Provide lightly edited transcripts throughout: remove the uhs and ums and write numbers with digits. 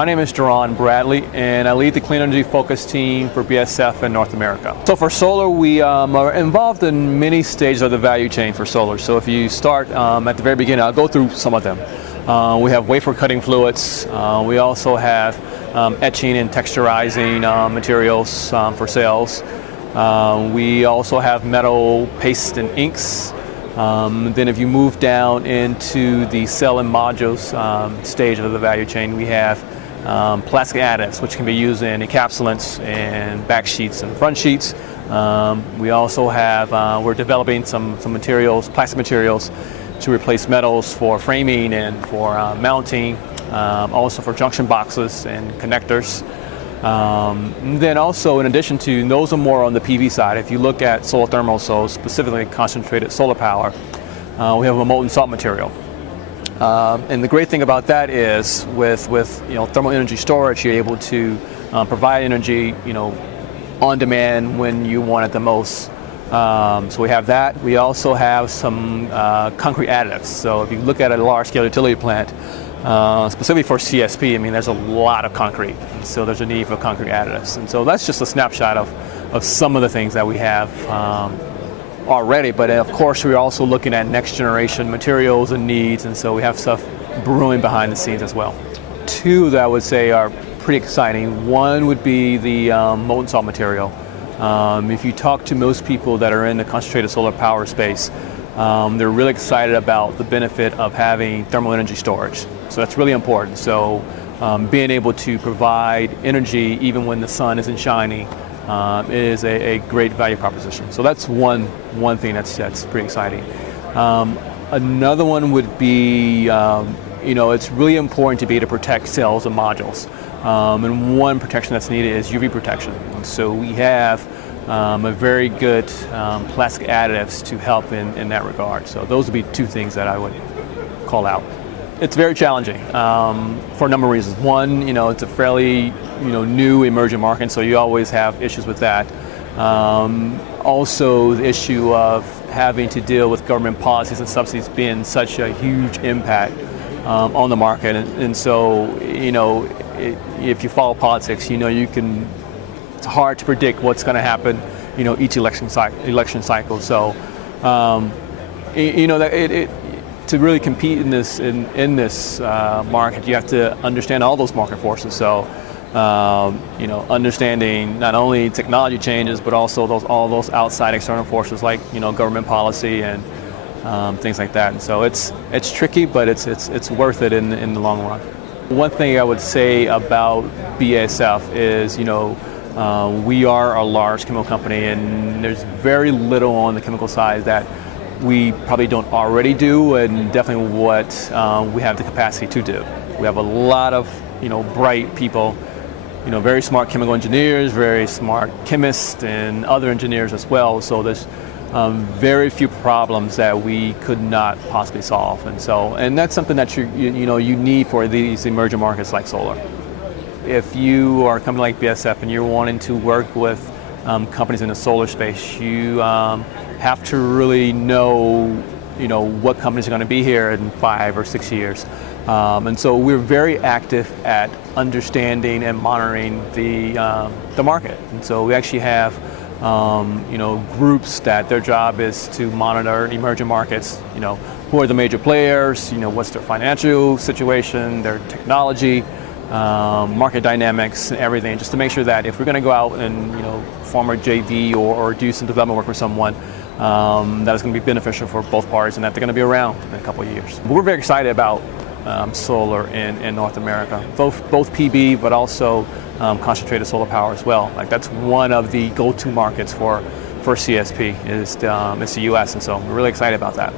My name is Juron Bradley, and I lead the clean energy focus team for BASF in North America. So for solar, we are involved in many stages of the value chain for solar. So if you start at the very beginning, I'll go through some of them. We have wafer cutting fluids. We also have etching and texturizing materials for cells. We also have metal paste and inks. Then if you move down into the cell and modules stage of the value chain, we have plastic additives, which can be used in encapsulants and back sheets and front sheets. We also have, we're developing some materials, plastic materials, to replace metals for framing and for mounting, also for junction boxes and connectors. Then also, in addition to, those are more on the PV side. If you look at solar thermal, so specifically concentrated solar power, we have a molten salt material. And the great thing about that is with thermal energy storage, you're able to provide energy on demand when you want it the most. So we have that. We also have some concrete additives. So if you look at a large-scale utility plant, specifically for CSP, I mean, there's a lot of concrete, so there's a need for concrete additives. And so that's just a snapshot of some of the things that we have already. But of course, we're also looking at next generation materials and needs, and so we have stuff brewing behind the scenes as well. Two that I would say are pretty exciting. One would be the molten salt material. If you talk to most people that are in the concentrated solar power space, they're really excited about the benefit of having thermal energy storage. So that's really important. So being able to provide energy even when the sun isn't shining is a great value proposition. So that's one thing that's pretty exciting. Another one would be, it's really important to be able to protect cells and modules. And one protection that's needed is UV protection. And so we have a very good plastic additives to help in that regard. So those would be two things that I would call out. It's very challenging for a number of reasons. One, it's a fairly new emerging market, so you always have issues with that. Also, the issue of having to deal with government policies and subsidies being such a huge impact on the market, and so if you follow politics, it's hard to predict what's going to happen, each election cycle. So, to really compete in this market, you have to understand all those market forces. So, understanding not only technology changes, but also all those outside external forces like government policy and things like that. And so it's tricky, but it's worth it in the long run. One thing I would say about BASF is, we are a large chemical company, and there's very little on the chemical side that we probably don't already do, and definitely what we have the capacity to do. We have a lot of bright people, very smart chemical engineers, very smart chemists, and other engineers as well. So there's very few problems that we could not possibly solve, and that's something that you need for these emerging markets like solar. If you are a company like BASF and you're wanting to work with companies in the solar space, you have to really know what companies are going to be here in 5 or 6 years. And so we're very active at understanding and monitoring the market. And so we actually have groups that their job is to monitor emerging markets. Who are the major players? What's their financial situation, their technology, market dynamics, and everything, just to make sure that if we're going to go out and form a JV or do some development work with someone, that is going to be beneficial for both parties and that they're going to be around in a couple of years. But we're very excited about solar in North America, both PV, but also concentrated solar power as well. Like, that's one of the go-to markets for CSP is the U.S., and so we're really excited about that.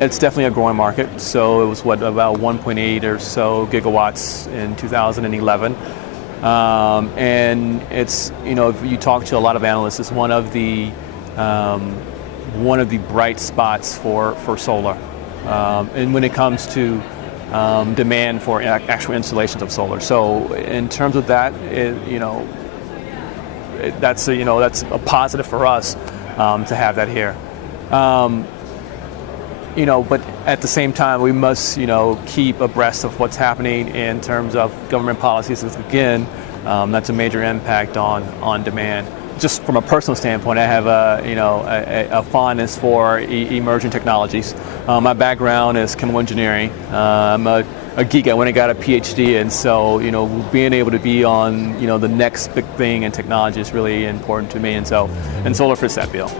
It's definitely a growing market. So it was about 1.8 or so gigawatts in 2011, and it's if you talk to a lot of analysts, it's one of the bright spots for solar, and when it comes to demand for actual installations of solar. So in terms of that, that's a positive for us to have that here. but at the same time, we must, keep abreast of what's happening in terms of government policies. Again, that's a major impact on demand. Just from a personal standpoint, I have a fondness for emerging technologies. My background is chemical engineering. I'm a geek. I went and got a PhD, and so being able to be on the next big thing in technology is really important to me, and solar fits that bill.